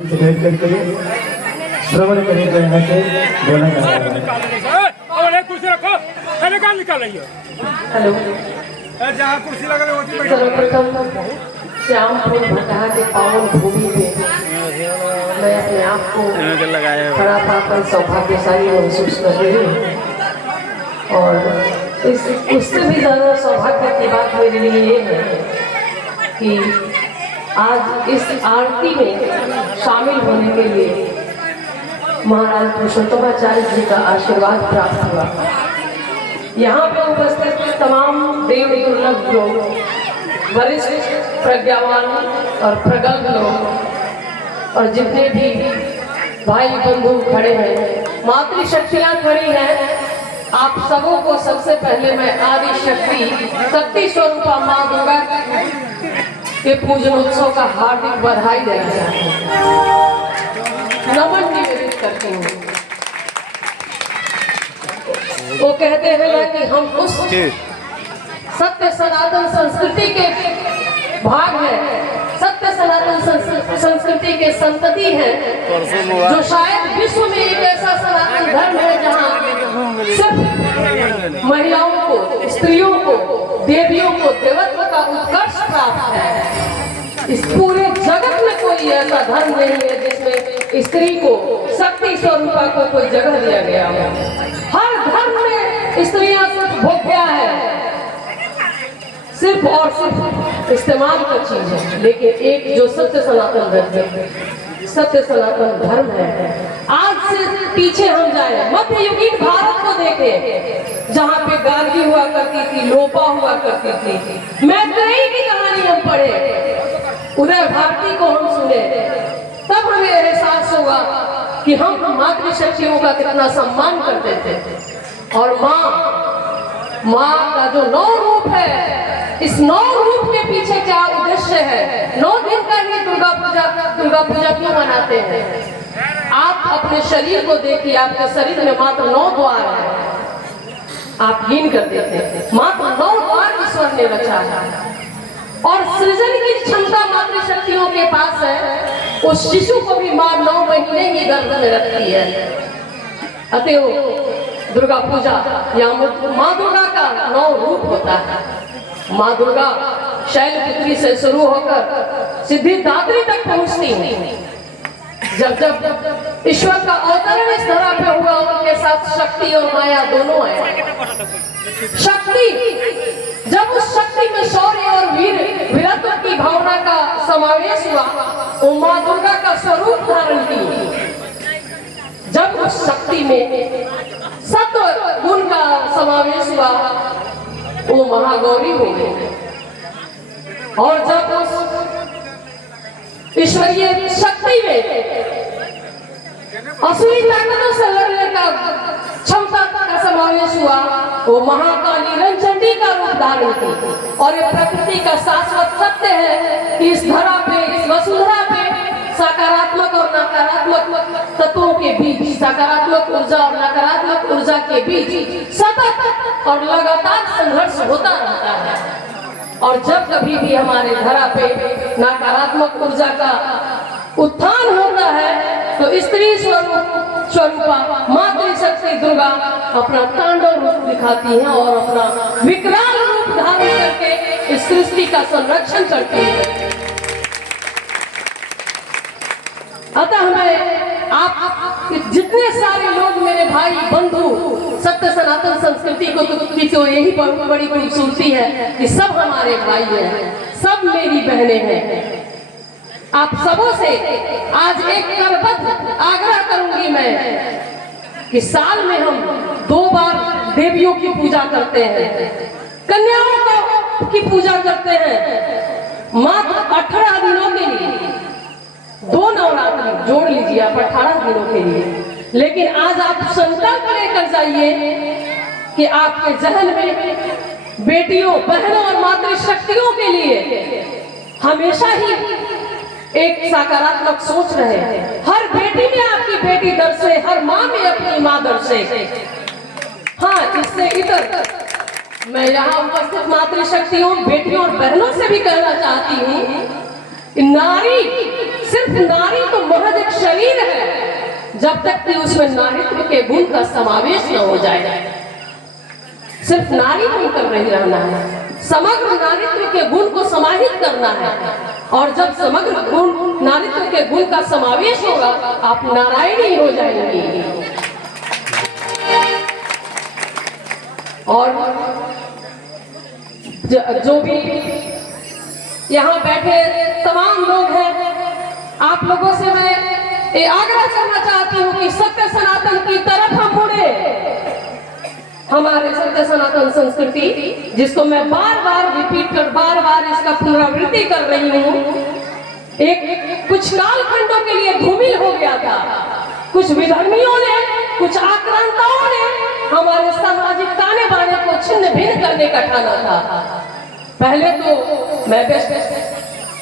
श्रवण करने के यहाँ से बोला जा रहा है। कुर्सी रखो, निकाल रही है। हेलो, जहाँ कुर्सी लगा रहे होती सर्वप्रथम श्यामपुर भटहा के पावन भूमि पे मैं अपने आप को खड़ा पाकर सौभाग्यशाली महसूस कर रही हूँ। और उससे भी ज़्यादा सौभाग्य की बात मेरे लिए ये है कि आज इस आरती में शामिल होने के लिए महाराज पुरुषोत्तमाचार्य जी का आशीर्वाद प्राप्त हुआ। यहाँ पे उपस्थित तमाम देव दुर्लभ लोग, वरिष्ठ प्रज्ञावान और प्रगल्भ लोग और जितने भी भाई बंधु खड़े हैं, मातृशक्तियाँ खड़ी हैं, आप सबों को सबसे पहले मैं आदि शक्ति स्वरूपा माँ दुर्गा के पूजनोत्सव का हार्दिक बधाई देना चाहती हूँ, नमन निवेदित करती हूँ। वो कहते हैं ना कि हम उस सत्य सनातन संस्कृति के भाग हैं, सत्य सनातन संस्कृति के संतति हैं, जो शायद विश्व में एक ऐसा सनातन धर्म है जहाँ सिर्फ महिलाओं को, स्त्रियों को, देवियों को देवत्व का उत्कर्ष प्राप्त है। इस पूरे जगत में कोई ऐसा धर्म नहीं है जिसमें स्त्री को, शक्ति स्वरूपा को कोई जगह दिया गया हो। हर धर्म में स्त्रियां सिर्फ भोग्या है, सिर्फ और सिर्फ इस्तेमाल का चीज है। लेकिन एक जो सत्य सनातन धर्म है, आज से पीछे हम जाए, मध्ययुगीन भारत को देखें, जहाँ पे गार्गी हुआ करती थी, लोपा हुआ करती थी, मैत्रेयी की कहानी हम पढ़े, उदय भारती को हम सुने, तब हमें एहसास होगा कि हम मातृशक्तियों का कितना सम्मान करते थे। और माँ का जो 9 रूप है, इस 9 रूप के पीछे क्या उद्देश्य है? 9 दिन का ही दुर्गा पूजा क्यों मनाते हैं? आप अपने शरीर को देखिए, आपके शरीर में मात्र 9 द्वार है, आप गिन कर देखिए, मात्र 9 द्वार ईश्वर ने रचा है। और सृजन की क्षमता मातृशक्तियों के पास है। उस शिशु को भी माँ 9 महीने ही गर्भ में रखती है। अतएव दुर्गा पूजा या माँ दुर्गा का 9 रूप होता है। माँ दुर्गा शैलपुत्री से शुरू होकर सिद्धिदात्री तक पहुँचती है। जब ईश्वर का अवतरण इस धरा पे हुआ, उनके साथ शक्ति और माया दोनों है। शक्ति, जब उस शक्ति में शौर्य और वीरत्व की भावना का समावेश हुआ, वो माँ दुर्गा का स्वरूप धारण की। जब उस शक्ति में सत्व गुण का समावेश हुआ, वो महागौरी हो गई। और जब उस ईश्वरीय शक्ति में असुरी ताकतों से लड़ने का क्षमता का समावेश हुआ, वो महाकाली रंचंडी का रूप धारण की। और ये प्रकृति का शाश्वत सत्य है कि इस धरा पे, इस वसुंधरा पे सकारात्मक और नकारात्मक तत्वों के बीच, सकारात्मक ऊर्जा और नकारात्मक ऊर्जा के बीच सतत और लगातार संघर्ष होता रहता है। और जब कभी भी हमारे धरा पे नकारात्मक ऊर्जा का उत्थान होता है, तो स्त्री स्वरूपा मातृशक्ति दुर्गा अपना तांडव रूप दिखाती है और अपना विकराल रूप धारण करके इस सृष्टि का संरक्षण करती है। अतः मैं आप जितने सारे लोग, मेरे भाई बंधु, सत्य सनातन संस्कृति को तो यही बड़ी खूबसूरती है कि सब हमारे भाई हैं, सब मेरी बहनें हैं। आप सबों से आज एक करबद्ध आग्रह करूंगी मैं कि साल में हम 2 बार देवियों की पूजा करते हैं, कन्याओं की पूजा करते हैं, मात्र 18 दिनों के लिए। 2 नवरात्रि जोड़ लीजिए आप 18 दिनों के लिए। लेकिन आज आप संकल्प लेकर जाइए कि आपके जहन में बेटियों, बहनों और मातृशक्तियों के लिए हमेशा ही एक सकारात्मक सोच रहे। हर बेटी में आपकी बेटी दर से, हर माँ में अपनी माँ दर से। हाँ, इससे इतर मैं यहाँ उपस्थित मातृशक्तियों, बेटियों और बहनों से भी कहना चाहती हूँ, नारी सिर्फ नारी तो महज जब तक कि उसमें नारीत्व के गुण का समावेश न हो जाए। सिर्फ नारी बनकर नहीं रहना है, समग्र नारीत्व के गुण को समाहित करना है। और जब समग्र गुण नारीत्व के गुण का समावेश होगा, आप नारायणी हो जाएंगी। और जो भी यहाँ बैठे तमाम लोग हैं, आप लोगों से मैं ये आग्रह करना चाहती हूँ कि सत्य सनातन की तरफ हम मुड़े। हमारे सत्य सनातन संस्कृति, जिसको मैं बार बार रिपीट कर बार बार इसका पुनरावृत्ति कर रही हूँ, एक कुछ कालखंडों के लिए धूमिल हो गया था। कुछ विधर्मियों ने, कुछ आक्रांताओं ने हमारे सामाजिक ताने बाने को छिन्न भिन्न करने का ठाना था। पहले तो मैं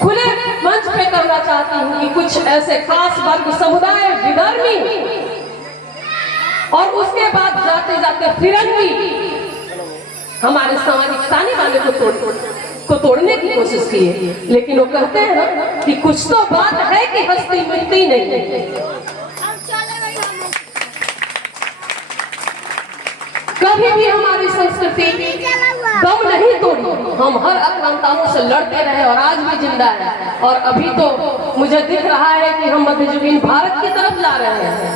खुले मंच पे करना चाहती हूँ कि कुछ ऐसे खास वर्ग समुदाय विधर्मी, और उसके बाद जाते जाते फिरंगी हमारे सामाजिक ताने बाने को तोड़ने की कोशिश की है। लेकिन वो कहते हैं ना कि कुछ तो बात है कि हस्ती मिटती नहीं। कभी भी हमारी संस्कृति दम नहीं तोड़ी। हम हर आक्रांताओं से लड़ते रहे और आज भी जिंदा है। और अभी तो मुझे दिख रहा है कि हम मध्ययुगीन भारत की तरफ जा रहे हैं,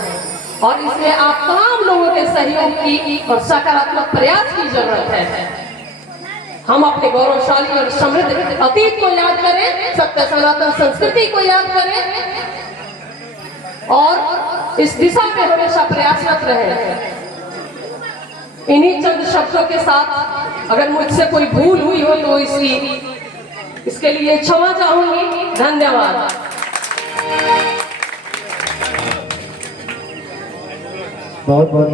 और इसमें आप तमाम लोगों के सहयोग की और सकारात्मक प्रयास की जरूरत है। हम अपने गौरवशाली और समृद्ध अतीत को याद करें, सत्य सनातन संस्कृति को याद करें, और इस दिशा में हमेशा प्रयासरत रहे। इन्हीं चंद शब्दों के साथ अगर मुझसे कोई भूल हुई हो तो इसके लिए क्षमा चाहूंगी। धन्यवाद। बहुत बहुत